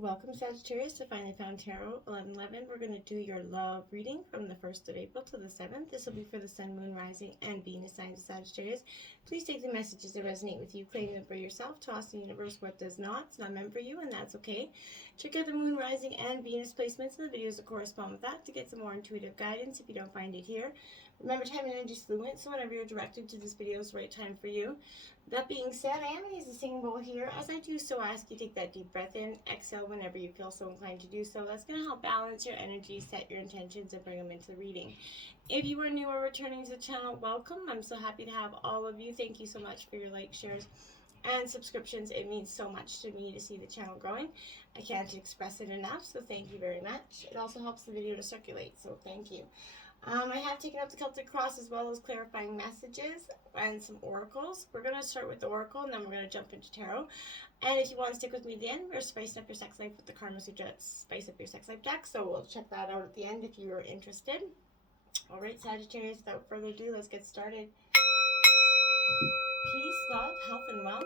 Welcome, Sagittarius, to Finally Found Tarot 1111. We're going to do your love reading from the 1st of April to the 7th. This will be for the Sun, Moon, Rising, and Venus signs of Sagittarius. Please take the messages that resonate with you, claim them for yourself, toss the universe what does not. It's not meant for you, and that's okay. Check out the Moon, Rising, and Venus placements in the videos that correspond with that to get some more intuitive guidance if you don't find it here. Remember, time and energy is fluent, so whenever you're directed to this video is the right time for you. That being said, I am going to use the singing bowl here. As I do so, I ask you to take that deep breath in, exhale whenever you feel so inclined to do so. That's going to help balance your energy, set your intentions, and bring them into the reading. If you are new or returning to the channel, welcome. I'm so happy to have all of you. Thank you so much for your likes, shares, and subscriptions. It means so much to me to see the channel growing. I can't express it enough, so thank you very much. It also helps the video to circulate, so thank you. I have taken up the Celtic Cross as well as clarifying messages and some oracles. We're going to start with the oracle and then we're going to jump into tarot. And if you want to stick with me at the end, we're spicing up your sex life with the Karma Sutra Spice Up Your Sex Life deck. So we'll check that out at the end if you're interested. Alright, Sagittarius, without further ado, let's get started. Peace, love, health, and wealth.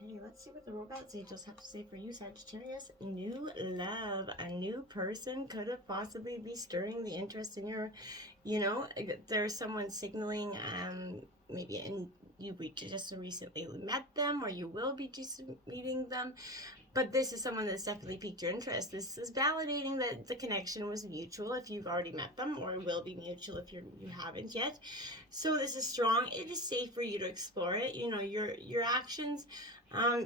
Okay, let's see what the robot angels have to say for you, Sagittarius. New love. A new person could have possibly be stirring the interest in your, there's someone signaling, maybe you just recently met them, or you will be just meeting them. But this is someone that's definitely piqued your interest. This is validating that the connection was mutual if you've already met them, or will be mutual if you haven't yet. So this is strong. It is safe for you to explore it. Your actions,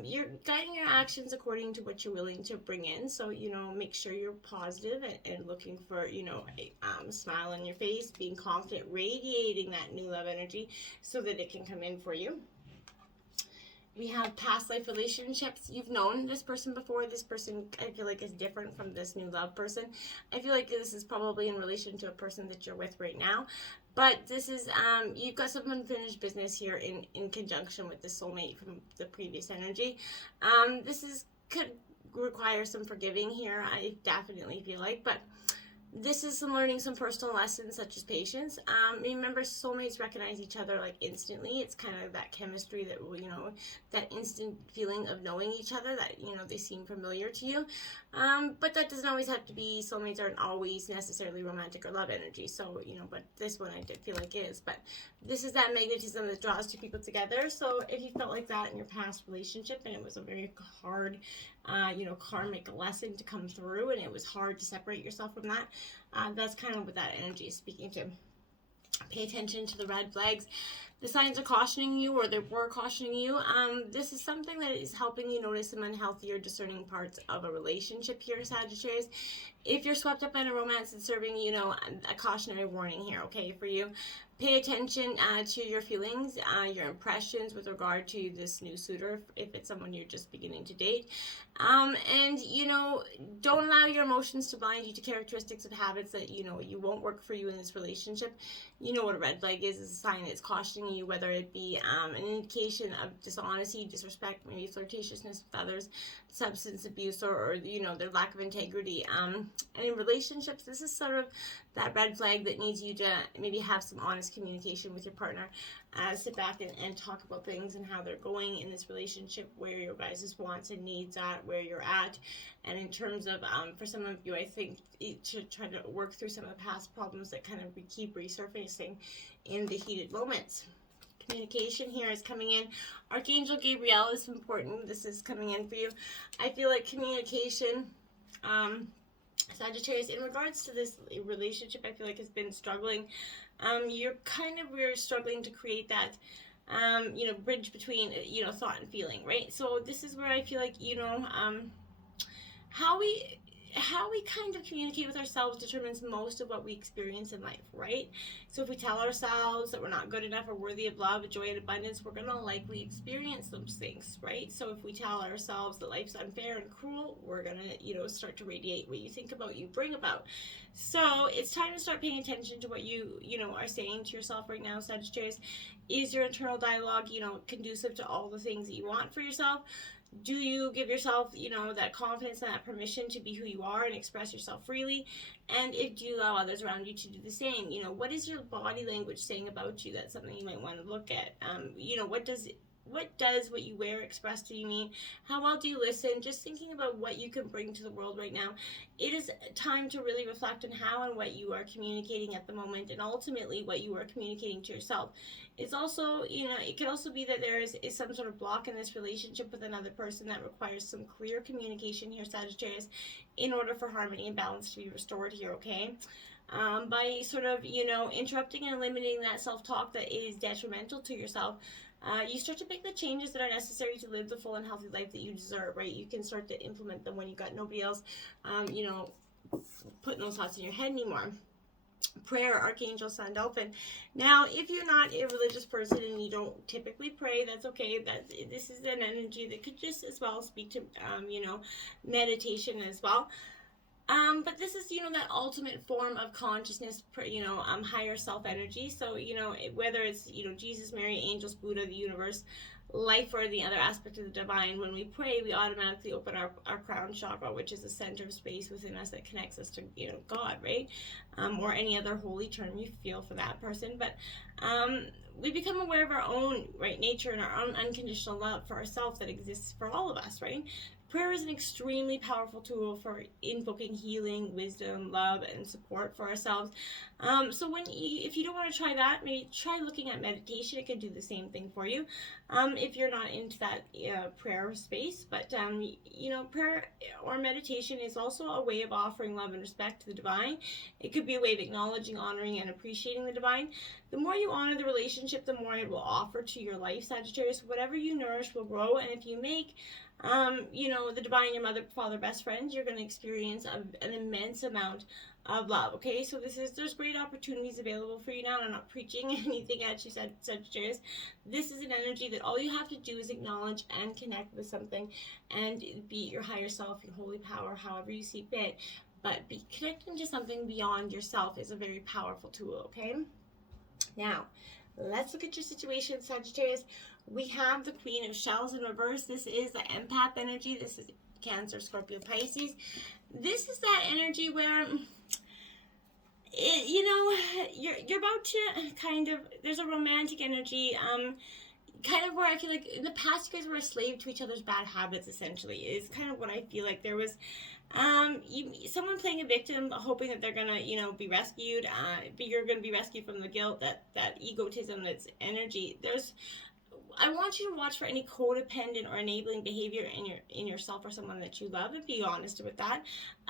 you're guiding your actions according to what you're willing to bring in. So, make sure you're positive and looking for, a smile on your face, being confident, radiating that new love energy so that it can come in for you. We have past life relationships. You've known this person before. This person, I feel like, is different from this new love person. I feel like this is probably in relation to a person that you're with right now. But this is, you've got some unfinished business here in conjunction with the soulmate from the previous energy. Could require some forgiving here, I definitely feel like. But this is some learning some personal lessons such as patience. Remember, soulmates recognize each other like instantly. It's kind of that chemistry that, that instant feeling of knowing each other that, they seem familiar to you. But that doesn't always have to be. Soulmates aren't always necessarily romantic or love energy. So, but this one I did feel like is. But this is that magnetism that draws two people together. So if you felt like that in your past relationship and it was a very hard, karmic lesson to come through and it was hard to separate yourself from that, that's kind of what that energy is speaking to. Pay attention to the red flags. The signs are cautioning you, or they were cautioning you. This is something that is helping you notice some unhealthy or discerning parts of a relationship here, Sagittarius. If you're swept up in a romance, it's serving, a cautionary warning here, okay, for you. Pay attention to your feelings, your impressions with regard to this new suitor, if it's someone you're just beginning to date. And, don't allow your emotions to blind you to characteristics and habits that, you won't work for you in this relationship. You know what a red flag is a sign that's cautioning you, whether it be an indication of dishonesty, disrespect, maybe flirtatiousness with others, substance abuse, or their lack of integrity. And in relationships, this is sort of that red flag that needs you to maybe have some honest communication with your partner. Sit back and talk about things and how they're going in this relationship, where your guys' wants and needs are, where you're at. And in terms of, for some of you, I think you should try to work through some of the past problems that kind of keep resurfacing in the heated moments. Communication here is coming in. Archangel Gabriel is important. This is coming in for you. I feel like communication, Sagittarius, in regards to this relationship, I feel like has been struggling. We're struggling to create that, bridge between, thought and feeling, right? So this is where I feel like, how we kind of communicate with ourselves determines most of what we experience in life, right? So if we tell ourselves that we're not good enough or worthy of love, joy, and abundance, we're going to likely experience those things, right? So if we tell ourselves that life's unfair and cruel, we're going to, start to radiate what you think about, you bring about. So it's time to start paying attention to what you are saying to yourself right now, Sagittarius. Is your internal dialogue, conducive to all the things that you want for yourself? Do you give yourself, you know, that confidence and that permission to be who you are and express yourself freely? And if do you allow others around you to do the same? You know, what is your body language saying about you? That's something you might want to look at. You know, what does what you wear express to you mean? How well do you listen? Just thinking about what you can bring to the world right now. It is time to really reflect on how and what you are communicating at the moment, and ultimately what you are communicating to yourself. It's also, you know, it could also be that there is some sort of block in this relationship with another person that requires some clear communication here, Sagittarius, in order for harmony and balance to be restored here, okay? By sort of, you know, interrupting and eliminating that self-talk that is detrimental to yourself, you start to make the changes that are necessary to live the full and healthy life that you deserve, right? You can start to implement them when you've got nobody else, you know, putting those thoughts in your head anymore. Prayer, Archangel Sandalphon. Now, if you're not a religious person and you don't typically pray, that's okay. This is an energy that could just as well speak to, you know, meditation as well. But this is, you know, that ultimate form of consciousness, you know, higher self energy. So, you know, whether it's, you know, Jesus, Mary, angels, Buddha, the universe, life, or the other aspect of the divine, when we pray, we automatically open our crown chakra, which is the center of space within us that connects us to, you know, God, right? Or any other holy term you feel for that person. But we become aware of our own, right, nature and our own unconditional love for ourselves that exists for all of us, right? Prayer is an extremely powerful tool for invoking healing, wisdom, love, and support for ourselves. So if you don't want to try that, maybe try looking at meditation. It can do the same thing for you if you're not into that prayer space. But, you know, prayer or meditation is also a way of offering love and respect to the divine. It could be a way of acknowledging, honoring, and appreciating the divine. The more you honor the relationship, the more it will offer to your life, Sagittarius. Whatever you nourish will grow, and if you make you know, the divine, your mother, father, best friend, you're going to experience an immense amount of love, okay? So there's great opportunities available for you now. I'm not preaching anything at you, Sagittarius. This is an energy that all you have to do is acknowledge and connect with something and be your higher self, your holy power, however you see fit. But be connecting to something beyond yourself is a very powerful tool, okay? Now, let's look at your situation, Sagittarius. We have the Queen of Shells in reverse. This is the empath energy. This is Cancer, Scorpio, Pisces. This is that energy where, you know, you're about to kind of, there's a romantic energy, kind of where I feel like in the past you guys were a slave to each other's bad habits, essentially, is kind of what I feel like. There was someone playing a victim, hoping that they're gonna, you know, be rescued, but you're gonna be rescued from the guilt, that egotism, that's energy. I want you to watch for any codependent or enabling behavior in yourself or someone that you love, and be honest with that.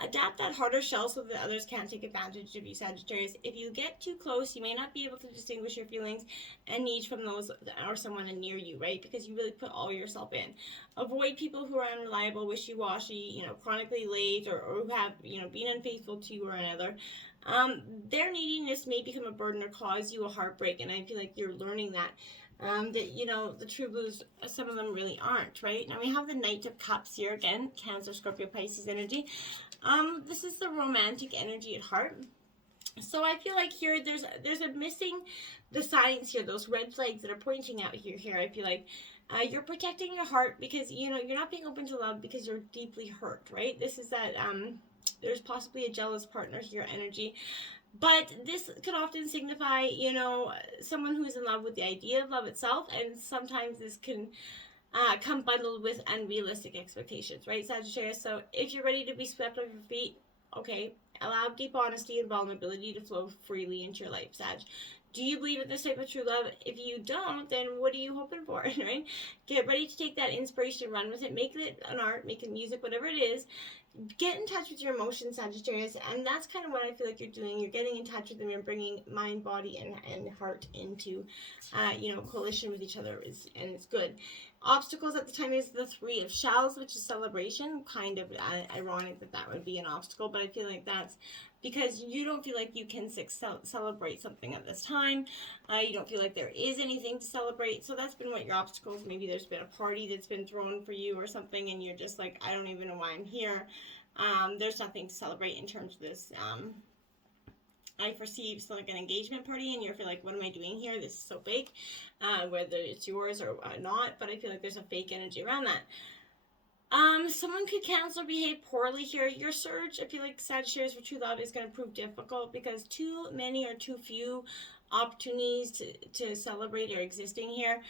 Adapt that harder shell so that others can't take advantage of you, Sagittarius. If you get too close, you may not be able to distinguish your feelings and needs from those or someone near you, right? Because you really put all yourself in. Avoid people who are unreliable, wishy-washy, you know, chronically late, or who have, you know, been unfaithful to you or another. Their neediness may become a burden or cause you a heartbreak, and I feel like you're learning that. That, you know, the true blues, some of them really aren't, right? Now we have the Knight of Cups here again, Cancer, Scorpio, Pisces energy. This is the romantic energy at heart. So I feel like here there's a missing the signs here, those red flags that are pointing out here. I feel like you're protecting your heart because, you know, you're not being open to love because you're deeply hurt, right? This is that there's possibly a jealous partner here energy. But this could often signify, you know, someone who's in love with the idea of love itself, and sometimes this can come bundled with unrealistic expectations, right, Sagittarius? So if you're ready to be swept off your feet, okay, allow deep honesty and vulnerability to flow freely into your life, Sag. Do you believe in this type of true love? If you don't, then what are you hoping for, right? Get ready to take that inspiration, run with it, make it an art, make it music, whatever it is. Get in touch with your emotions, Sagittarius, and that's kind of what I feel like you're doing. You're getting in touch with them. You're bringing mind, body, and heart into, you know, coalition with each other, and it's good. Obstacles at the time is the Three of Shells, which is celebration. Kind of ironic that would be an obstacle, but I feel like that's because you don't feel like you can celebrate something at this time. You don't feel like there is anything to celebrate, so that's been what your obstacles. Maybe there's been a party that's been thrown for you or something, and you're just like, I don't even know why I'm here. There's nothing to celebrate in terms of this. I foresee like an engagement party, and you feel like, what am I doing here? This is so fake, whether it's yours or not, but I feel like there's a fake energy around that. Someone could cancel or behave poorly here. Your search, I feel like Sagittarius for true love is going to prove difficult because too many or too few opportunities to celebrate are existing here.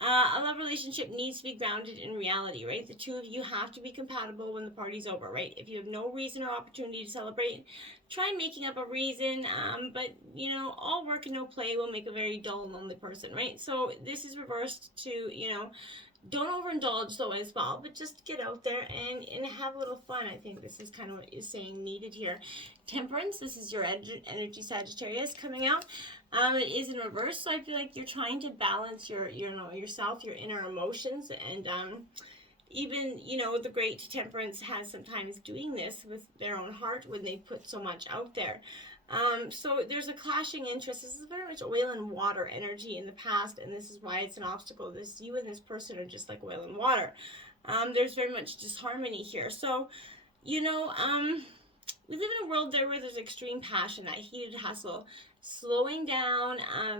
A love relationship needs to be grounded in reality, right? The two of you have to be compatible when the party's over, right? If you have no reason or opportunity to celebrate, try making up a reason. But, you know, all work and no play will make a very dull and lonely person, right? So this is reversed to, you know, don't overindulge though as well, but just get out there and have a little fun. I think this is kind of what is saying needed here. Temperance, this is your energy Sagittarius coming out. It is in reverse, so I feel like you're trying to balance your yourself, your inner emotions, and even, you know, the great Temperance has sometimes doing this with their own heart when they put so much out there. So there's a clashing interest. This is very much oil and water energy in the past, and this is why it's an obstacle. This, you and this person are just like oil and water. There's very much disharmony here. So, you know, we live in a world there where there's extreme passion, that heated hustle. Slowing down,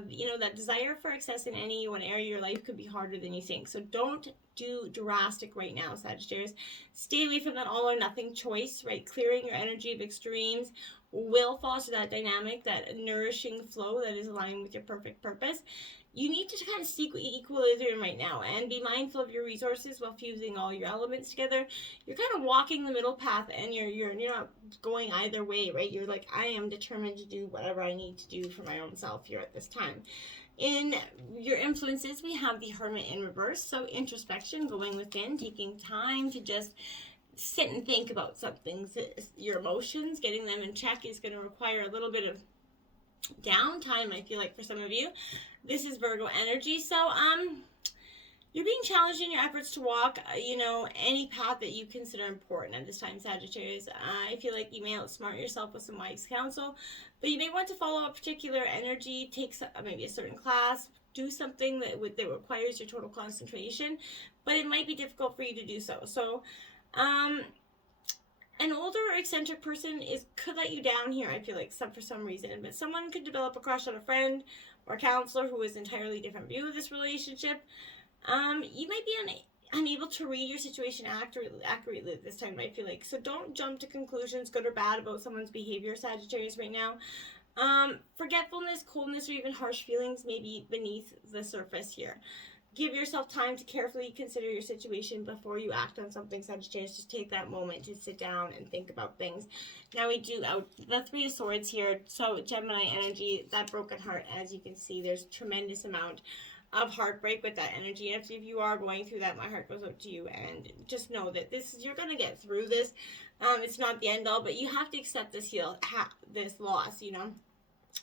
you know, that desire for excess in any one area of your life could be harder than you think. So don't do drastic right now, Sagittarius. Stay away from that all or nothing choice, right? Clearing your energy of extremes will foster that dynamic, that nourishing flow that is aligned with your perfect purpose. You need to kind of seek equilibrium right now and be mindful of your resources while fusing all your elements together. You're kind of walking the middle path, and you're not going either way, right? You're like, I am determined to do whatever I need to do for my own self here at this time. In your influences, we have the Hermit in reverse, so introspection, going within, taking time to just sit and think about something. Your emotions, getting them in check is going to require a little bit of downtime, I feel like, for some of you. This is Virgo energy, so you're being challenged in your efforts to walk, you know, any path that you consider important at this time, Sagittarius. I feel like you may outsmart yourself with some wise counsel, but you may want to follow a particular energy, take maybe a certain class, do something that requires your total concentration, but it might be difficult for you to do so. So, an older or eccentric person could let you down here, I feel like, for some reason. But someone could develop a crush on a friend or counselor who has an entirely different view of this relationship. You might be unable to read your situation accurately this time, I feel like. So don't jump to conclusions, good or bad, about someone's behavior, Sagittarius, right now. Forgetfulness, coldness, or even harsh feelings may be beneath the surface here. Give yourself time to carefully consider your situation before you act on something, Sagittarius. Just take that moment to sit down and think about things. Now we do the Three of Swords here. So Gemini energy, that broken heart, as you can see, there's a tremendous amount of heartbreak with that energy. And if you are going through that, my heart goes out to you. And just know that you're going to get through this. It's not the end all, but you have to accept this loss, you know.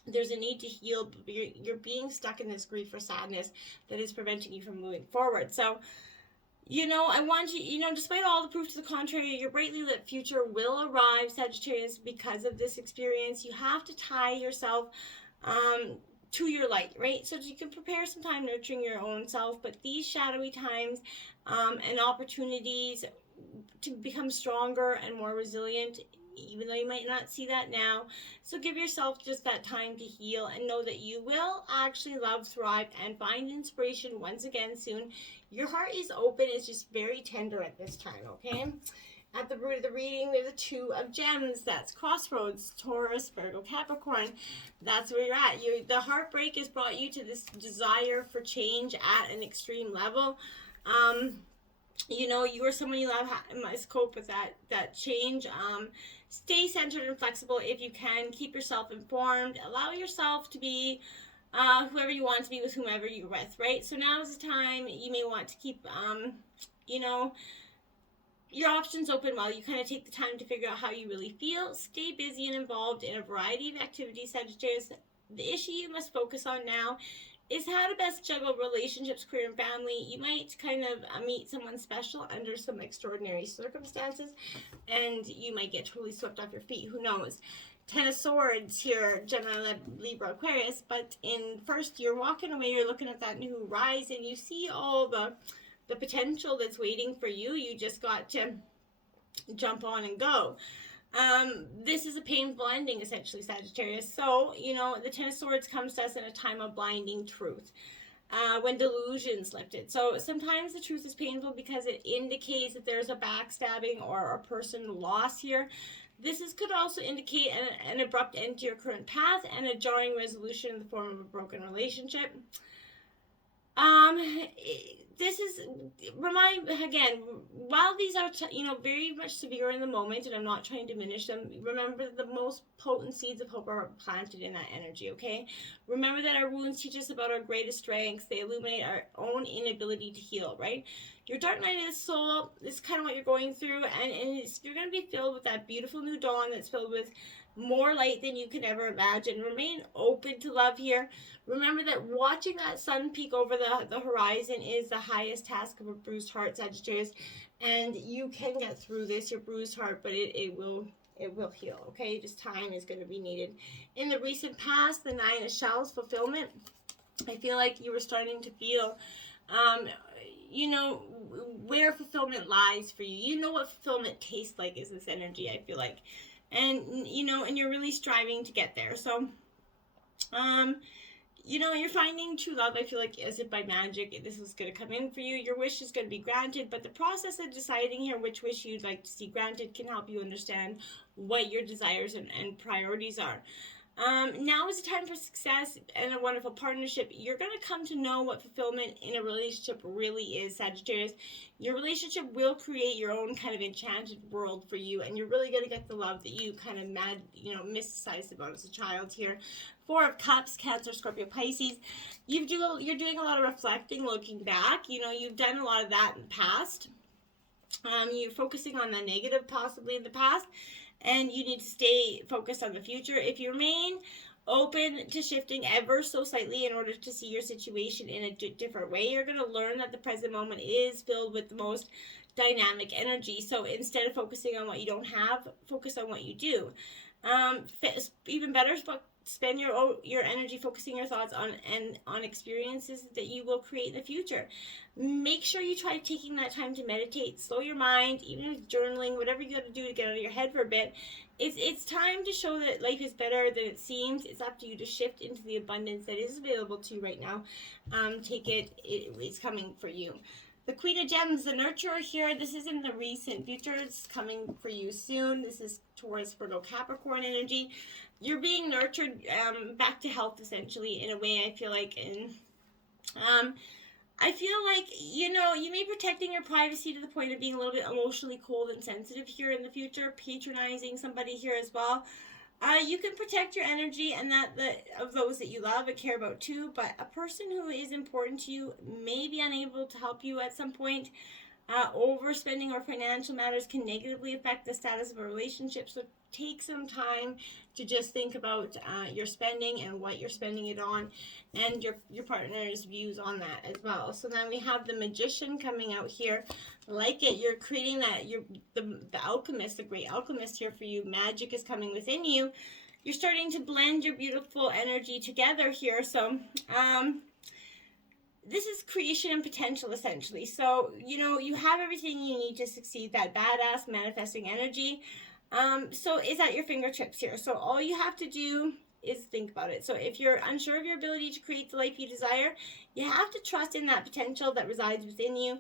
There's a need to heal. You're being stuck in this grief or sadness that is preventing you from moving forward. So, you know, I want you, you know, despite all the proof to the contrary, your brightly lit future will arrive, Sagittarius, because of this experience. You have to tie yourself to your light, right? So you can prepare some time nurturing your own self, but these shadowy times and opportunities to become stronger and more resilient, even though you might not see that now. So give yourself just that time to heal and know that you will actually love, thrive, and find inspiration once again soon. Your heart is open. It's just very tender at this time, okay? At the root of the reading, there's a Two of Gems. That's Crossroads, Taurus, Virgo, Capricorn. That's where you're at. The heartbreak has brought you to this desire for change at an extreme level. You know, you or someone you love must cope with that change. Stay centered and flexible if you can. Keep yourself informed. Allow yourself to be whoever you want to be with whomever you're with, right? So now is the time you may want to keep, you know, your options open while you kind of take the time to figure out how you really feel. Stay busy and involved in a variety of activities, Sagittarius. The issue you must focus on now is how to best juggle relationships, career, and family. You might kind of meet someone special under some extraordinary circumstances, and you might get totally swept off your feet. Who knows? Ten of Swords here, Gemini, Libra, Aquarius. But in first, you're walking away, you're looking at that new rise, and you see all the potential that's waiting for you. You just got to jump on and go. This is a painful ending, essentially, Sagittarius. So, you know, the Ten of Swords comes to us in a time of blinding truth. when delusions lifted. So sometimes the truth is painful because it indicates that there's a backstabbing or a person lost here. Could also indicate an abrupt end to your current path and a jarring resolution in the form of a broken relationship. This is, remind again, while these are very much severe in the moment, and I'm not trying to diminish them, remember that the most potent seeds of hope are planted in that energy. Okay, remember that our wounds teach us about our greatest strengths. They illuminate our own inability to heal, right? Your dark night of the soul is kind of what you're going through, and you're going to be filled with that beautiful new dawn that's filled with more light than you can ever imagine. Remain open to love here. Remember that watching that sun peek over the horizon is the highest task of a bruised heart, Sagittarius, and you can get through this, your bruised heart, but it will heal, okay? Just time is going to be needed. In the recent past, the Nine of Shells, fulfillment, I feel like you were starting to feel, where fulfillment lies for you. You know what fulfillment tastes like is this energy, I feel like. And, and you're really striving to get there. So, you're finding true love, I feel like, as if by magic, this is going to come in for you. Your wish is going to be granted, but the process of deciding here which wish you'd like to see granted can help you understand what your desires and priorities are. Now is the time for success and a wonderful partnership. You're going to come to know what fulfillment in a relationship really is, Sagittarius. Your relationship will create your own kind of enchanted world for you, and you're really going to get the love that you kind of mysticised about as a child here. Four of Cups, Cancer, Scorpio, Pisces. You're doing a lot of reflecting, looking back. You've done a lot of that in the past. You're focusing on the negative possibly in the past, and you need to stay focused on the future. If you remain open to shifting ever so slightly in order to see your situation in a different way, you're going to learn that the present moment is filled with the most dynamic energy. So instead of focusing on what you don't have, focus on what you do. Even better, spend your energy focusing your thoughts on experiences that you will create in the future. Make sure you try taking that time to meditate, slow your mind, even with journaling, whatever you got to do to get out of your head for a bit. It's time to show that life is better than it seems. It's up to you to shift into the abundance that is available to you right now. Take it. It's coming for you. The Queen of Gems, the nurturer here. This is in the recent future. It's coming for you soon. This is Taurus, Virgo, Capricorn energy. You're being nurtured back to health, essentially, in a way, I feel like. And I feel like, you may be protecting your privacy to the point of being a little bit emotionally cold and sensitive here in the future, patronizing somebody here as well. You can protect your energy and of those that you love and care about too, but a person who is important to you may be unable to help you at some point. Overspending or financial matters can negatively affect the status of a relationship, so take some time to just think about your spending and what you're spending it on, and your partner's views on that as well. So then we have the Magician coming out here. Like it, you're creating that. The alchemist, the great alchemist here for you. Magic is coming within you. You're starting to blend your beautiful energy together here. So this is creation and potential, essentially. So, you have everything you need to succeed, that badass manifesting energy. So it's at your fingertips here. So all you have to do is think about it. So if you're unsure of your ability to create the life you desire, you have to trust in that potential that resides within you.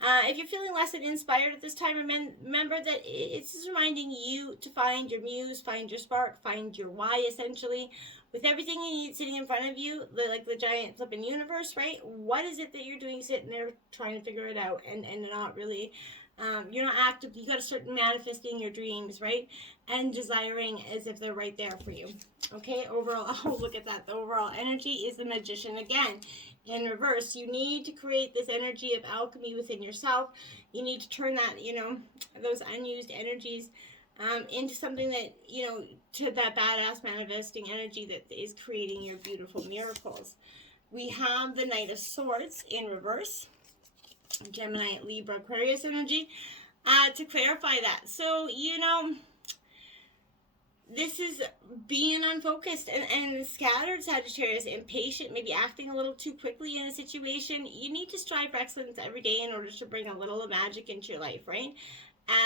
If you're feeling less than inspired at this time, remember that it's just reminding you to find your muse, find your spark, find your why, essentially. With everything you need sitting in front of you, like the giant flipping universe, right? What is it that you're doing sitting there trying to figure it out and not really, you're not active. You got to start manifesting your dreams, right? And desiring as if they're right there for you. Okay, overall, oh, look at that. The overall energy is the Magician again. In reverse, you need to create this energy of alchemy within yourself. You need to turn that, those unused energies into something that, to that badass manifesting energy that is creating your beautiful miracles. We have the Knight of Swords in reverse. Gemini, Libra, Aquarius energy. To clarify that. So, this is being unfocused and scattered, Sagittarius, impatient, maybe acting a little too quickly in a situation. You need to strive for excellence every day in order to bring a little of magic into your life, right?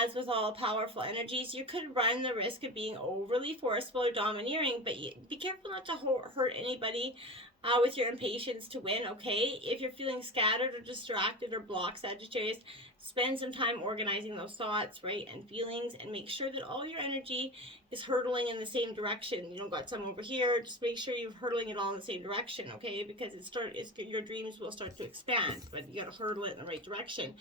As with all powerful energies, you could run the risk of being overly forceful or domineering, but be careful not to hurt anybody with your impatience to win, okay? If you're feeling scattered or distracted or blocked, Sagittarius, spend some time organizing those thoughts, right, and feelings, and make sure that all your energy is hurtling in the same direction. You don't got some over here. Just make sure you're hurtling it all in the same direction, okay? Because your dreams will start to expand, but you got to hurtle it in the right direction.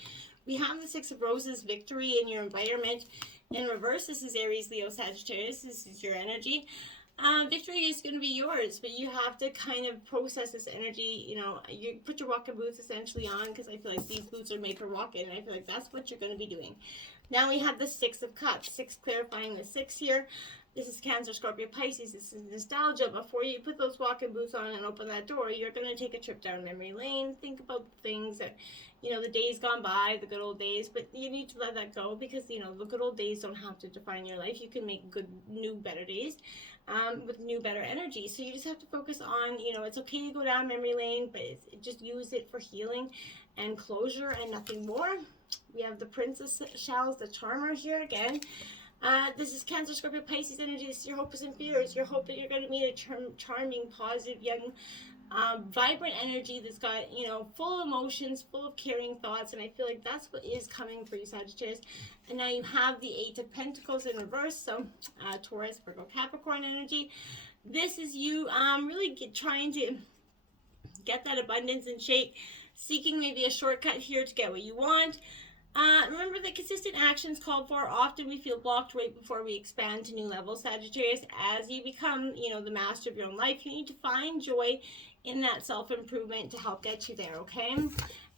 We have the Six of Roses, victory in your environment. In reverse, this is Aries, Leo, Sagittarius. This is your energy. Victory is going to be yours, but you have to kind of process this energy. You know, you put your walking boots essentially on, because I feel like these boots are made for walking, and I feel like that's what you're going to be doing. Now we have the Six of Cups, 6 clarifying the 6 here. This is Cancer, Scorpio, Pisces. This is nostalgia. Before you put those walking boots on and open that door, you're going to take a trip down memory lane. Think about things that, you know, the days gone by, the good old days, but you need to let that go, because, you know, the good old days don't have to define your life. You can make good, new, better days with new, better energy. So you just have to focus on, you know, it's okay to go down memory lane, but just use it for healing and closure and nothing more. We have the Princess Shells, the Charmer here again. This is Cancer, Scorpio, Pisces energy. This is your hopes and fears. Your hope that you're going to meet a charming, positive, young, vibrant energy that's got, you know, full of emotions, full of caring thoughts, and I feel like that's what is coming for you, Sagittarius. And now you have the Eight of Pentacles in reverse, so Taurus, Virgo, Capricorn energy. This is you really trying to get that abundance in shape, seeking maybe a shortcut here to get what you want. Remember that consistent actions called for. Often we feel blocked right before we expand to new levels, Sagittarius. As you become, you know, the master of your own life, you need to find joy in that self-improvement to help get you there, okay?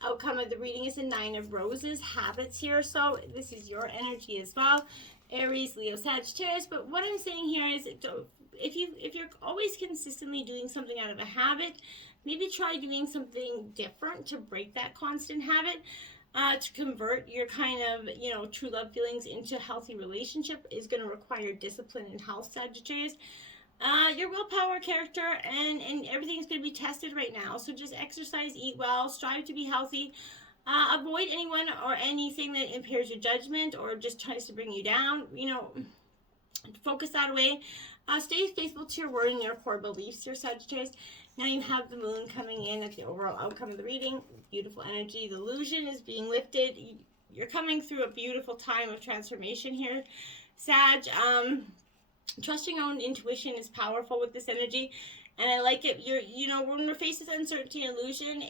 Outcome of the reading is a 9 of Roses, habits here. So this is your energy as well, Aries, Leo, Sagittarius. But what I'm saying here is, if you're always consistently doing something out of a habit, maybe try doing something different to break that constant habit. To convert your kind of, you know, true love feelings into a healthy relationship is going to require discipline and health, Sagittarius. Your willpower, character, and everything's going to be tested right now. So just exercise, eat well, strive to be healthy. Avoid anyone or anything that impairs your judgment or just tries to bring you down. You know, focus that away. Stay faithful to your word and your core beliefs, your Sagittarius. Now you have the moon coming in at the overall outcome of the reading. Beautiful energy. The illusion is being lifted. You're coming through a beautiful time of transformation here, Sag. Trusting your own intuition is powerful with this energy, and I like it. You know, when we're faced with uncertainty and illusion,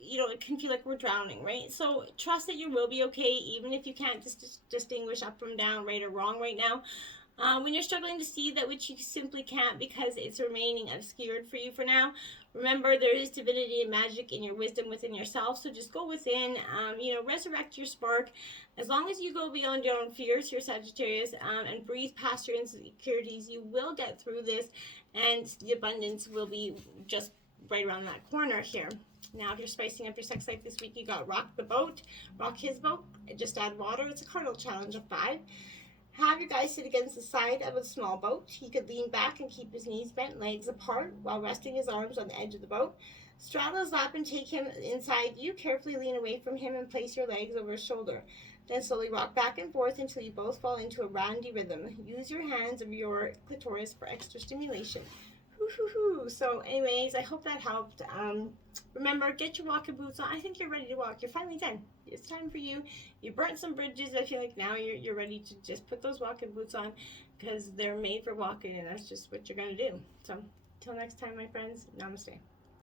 you know, it can feel like we're drowning, right? So trust that you will be okay, even if you can't distinguish up from down, right or wrong right now. When you're struggling to see that which you simply can't because it's remaining obscured for you for now, remember there is divinity and magic in your wisdom within yourself. So just go within, you know, resurrect your spark. As long as you go beyond your own fears, your Sagittarius, and breathe past your insecurities, you will get through this, and the abundance will be just right around that corner here. Now, if you're spicing up your sex life this week, you got rock the boat, rock his boat, just add water. It's a cardinal challenge of 5. Have your guy sit against the side of a small boat. He could lean back and keep his knees bent, legs apart, while resting his arms on the edge of the boat. Straddle his lap and take him inside you. Carefully lean away from him and place your legs over his shoulder. Then slowly rock back and forth until you both fall into a roundy rhythm. Use your hands of your clitoris for extra stimulation. So anyways, I hope that helped. Remember, get your walking boots on. I think you're ready to walk. You're finally done. It's time for you. You burnt some bridges. I feel like now you're ready to just put those walking boots on, because they're made for walking, and that's just what you're going to do. So until next time, my friends, namaste.